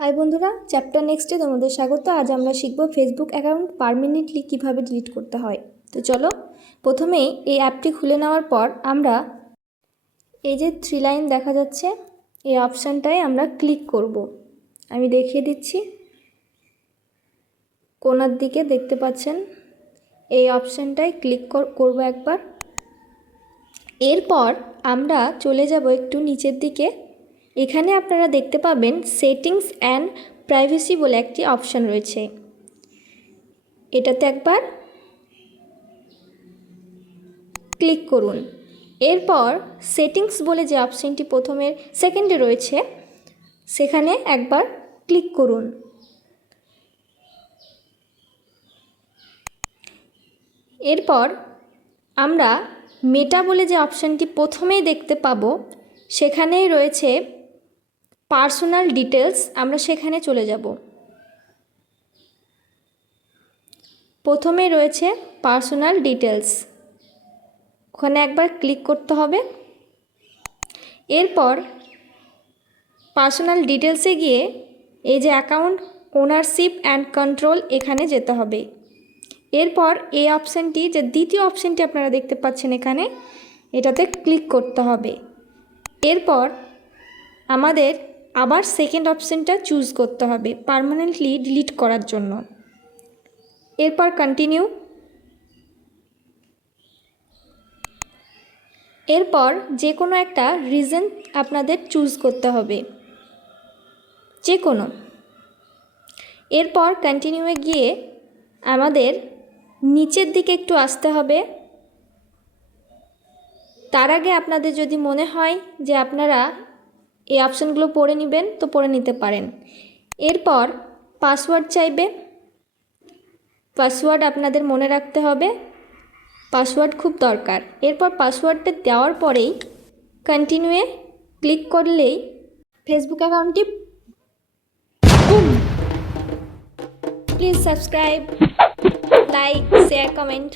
High বন্ধুরা, chapter নেক্সটে তোমাদের স্বাগত। আজ আমরা শিখব ফেসবুক অ্যাকাউন্ট পার্মানেন্টলি কীভাবে ডিলিট করতে হয়। তো চলো, প্রথমেই এই অ্যাপটি খুলে নেওয়ার পর আমরা এই যে 3 লাইন দেখা যাচ্ছে এই অপশানটায় আমরা ক্লিক করব। আমি দেখিয়ে দিচ্ছি, কোণার দিকে দেখতে পাচ্ছেন এই অপশানটায় ক্লিক করব একবার। এরপর আমরা চলে যাব একটু নিচের দিকে। এখানে আপনারা দেখতে পাবেন সেটিংস অ্যান্ড প্রাইভেসি বলে একটি অপশান রয়েছে, এটাতে একবার ক্লিক করুন। এরপর সেটিংস বলে যে অপশানটি সেকেন্ডে রয়েছে সেখানে একবার ক্লিক করুন। এরপর আমরা মেটা বলে যে অপশানটি প্রথমেই দেখতে পাবো সেখানেই রয়েছে পার্সোনাল ডিটেলস, আমরা সেখানে চলে যাব। প্রথমে রয়েছে পার্সোনাল ডিটেলস, ওখানে একবার ক্লিক করতে হবে। এরপর পার্সোনাল ডিটেলসে গিয়ে এই যে অ্যাকাউন্ট ওনারশিপ অ্যান্ড কন্ট্রোল এখানে যেতে হবে। এরপর এই অপশানটি যে দ্বিতীয় অপশানটি আপনারা দেখতে পাচ্ছেন এখানে, এটাতে ক্লিক করতে হবে। এরপর আমাদের আবার সেকেন্ড অপশানটা চুজ করতে হবে পার্মানেন্টলি ডিলিট করার জন্য। এরপর কন্টিনিউ। এরপর যে কোনো একটা রিজন আপনাদের চুজ করতে হবে, যে কোনো। এরপর কন্টিনিউয়ে গিয়ে আমাদের নিচের দিকে একটু আসতে হবে। তার আগে আপনাদের যদি মনে হয় যে আপনারা এই অপশানগুলো পড়ে নেবেন তো পড়ে নিতে পারেন। এরপর পাসওয়ার্ড চাইবে, পাসওয়ার্ড আপনাদের মনে রাখতে হবে, পাসওয়ার্ড খুব দরকার। এরপর পাসওয়ার্ডটা দেওয়ার পরেই কন্টিনিউয়ে ক্লিক করলেই ফেসবুক অ্যাকাউন্টটি please subscribe, like, share, comment.